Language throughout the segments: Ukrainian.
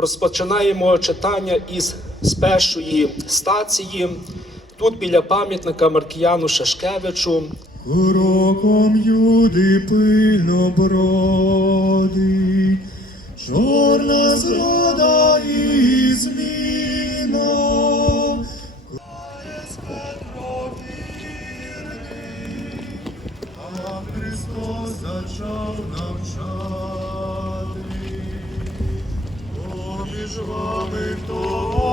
Розпочинаємо читання із першої стації. Тут біля пам'ятника Маркіяну Шашкевичу. Кроком юди пильно бродить, чорна зрода і зміна. Христос зачав навчати. Поміж вами хто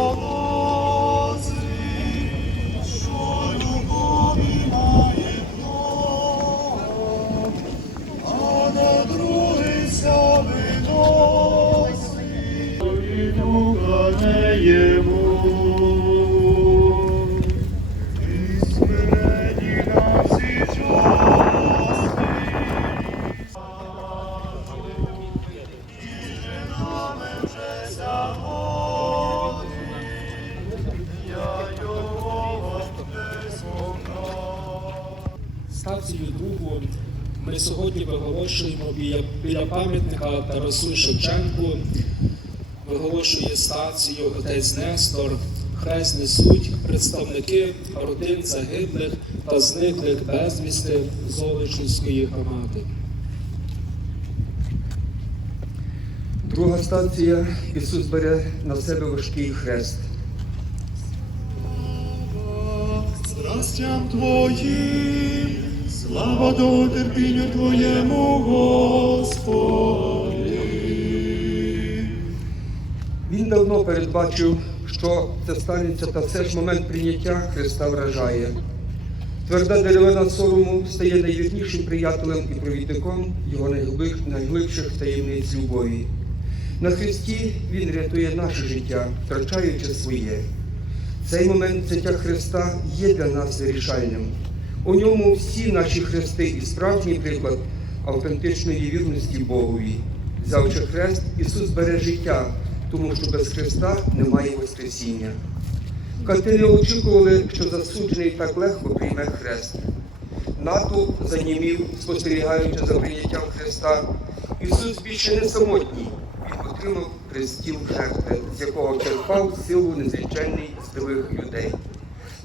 Стацію другу ми сьогодні виголошуємо біля, біля пам'ятника Тарасу Шевченку. Виголошує стацію отець Нестор, хрест несуть представники родин загиблих та зниклих безвісти Золочівської громади. Друга стація Ісус бере на себе важкий хрест. Страстям Твоїм, слава до терпінню Твоєму, Господи. Він давно передбачив, що це станеться, та все ж момент прийняття Христа вражає. Тверда деревина сорому стає найвірнішим приятелем і провідником його найглиб- найглибших таємниць любові. На Христі Він рятує наше життя, втрачаючи своє. Цей момент взяття Христа є для нас вирішальним. У ньому всі наші хрести і справжній приклад автентичної вірності Богові. Взявши хрест, Ісус бере життя, тому що без Христа немає Воскресіння. Кати не очікували, що засуджений так легко прийме хрест. Натовп занімів, спостерігаючи за прийняттям Христа. Ісус більше не самотній. Він отримав престіл жертви, з якого черпав силу незвичайний з людей.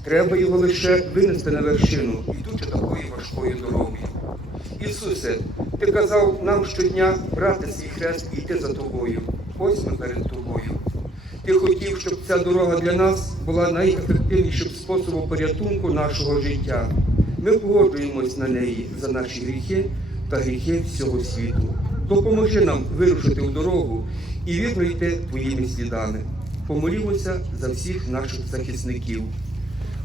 Треба його лише винести на вершину, йдучи такою важкою дорогою. Ісусе, ти казав нам щодня брати свій хрест і йти за тобою. Ось ми перед тобою. Ти хотів, щоб ця дорога для нас була найефективнішим способом порятунку нашого життя. Ми погоджуємось на неї за наші гріхи та гріхи всього світу. Допоможи нам вирушити в дорогу і вірно йти твоїми слідами. Помолімося за всіх наших захисників.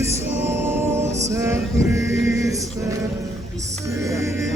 Ісусе Христе, Сину